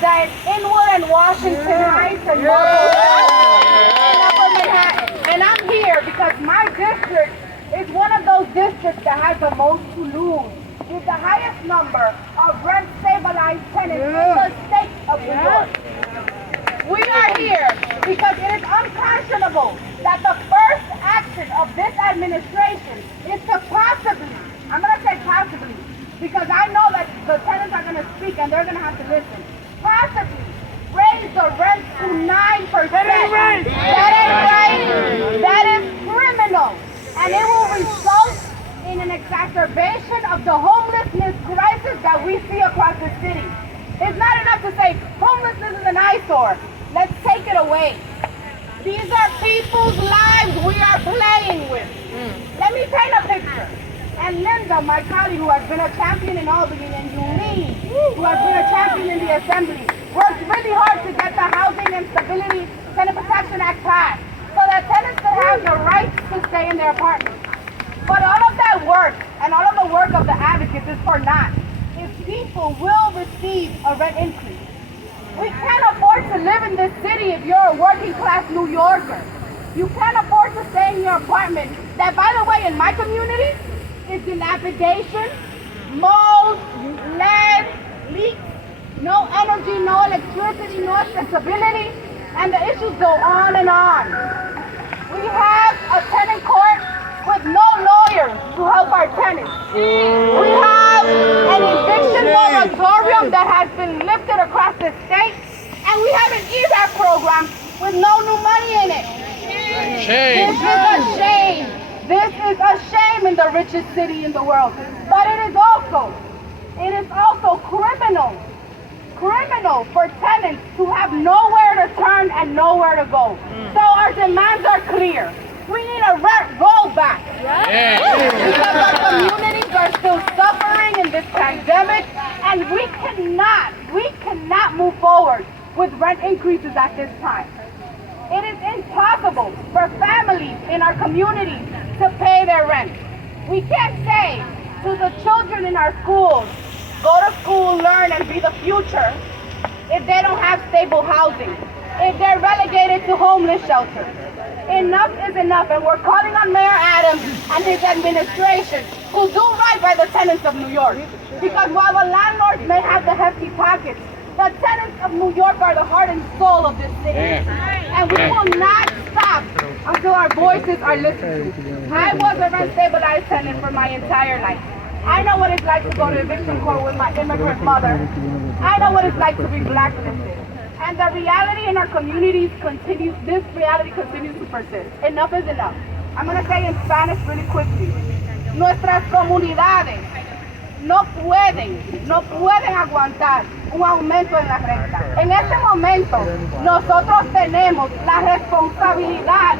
represent Inwood and Washington Heights and Upper Manhattan. And I'm here because my district is one of those districts that has the most to lose, with the highest number of rent-stabilized tenants in the state of New York. We are here because it is unconscionable that the first action of this administration is to possibly, I'm going to say possibly, because I know that the tenants are going to speak and they're going to have to listen, possibly raise the rent to 9%. That ain't right. That ain't right. That is criminal. And it will result in an exacerbation of the homelessness crisis that we see across the city. It's not enough to say homelessness is an eyesore. Let's take it away. These are people's lives we are playing with. Let me paint a picture. And Linda, my colleague, who has been a champion in Albany, and Yulene, who has been a champion in the Assembly, worked really hard to get the Housing and Stability Tenant Protection Act passed so that tenants could have the right to stay in their apartments. But all of that work and all of the work of the advocates is for naught if people will receive a rent increase. We can't afford to live in this city if you're a working class New Yorker. You can't afford to stay in your apartment that, by the way, in my community, is dilapidation, mold, lead, leaks, no energy, no electricity, no accessibility, and the issues go on and on. We have a tenant court with no lawyers to help our tenants. We have an eviction moratorium that has been lifted across the state, and we have an ERAP program with no new money in it. Shame. This is a shame. This is a shame in the richest city in the world. But it is also criminal for tenants to have nowhere to turn and nowhere to go. So our demands are clear. We need a rent rollback. Because our communities are still suffering in this pandemic, and we cannot move forward with rent increases at this time. It is impossible for families in our communities to pay their rent. We can't say to the children in our schools, go to school, learn, and be the future, if they don't have stable housing, if they're relegated to homeless shelters. Enough is enough, and we're calling on Mayor Adams and his administration to do right by the tenants of New York. Because while the landlords may have the hefty pockets, the tenants of New York are the heart and soul of this city. And we will not stop until our voices are listened to. I was a rent-stabilized tenant for my entire life. I know what it's like to go to eviction court with my immigrant mother. I know what it's like to be blacklisted. And the reality in our communities this reality continues to persist. Enough is enough. I'm going to say in Spanish really quickly. Nuestras comunidades no pueden aguantar un aumento en la renta. En este momento, nosotros tenemos la responsabilidad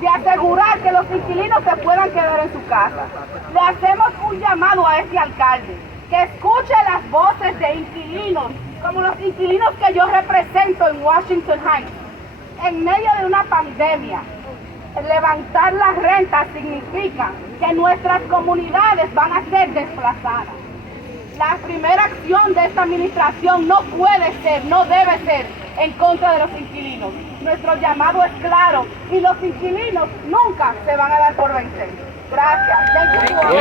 de asegurar que los inquilinos se puedan quedar en su casa. Le hacemos un llamado a este alcalde, que escuche las voces de inquilinos, como los inquilinos que yo represento en Washington Heights. En medio de una pandemia, levantar las rentas significa que nuestras comunidades van a ser desplazadas. La primera acción de esta administración no puede ser, no debe ser en contra de los inquilinos. Nuestro llamado es claro y los inquilinos nunca se van a dar por vencer. Gracias. Thank you.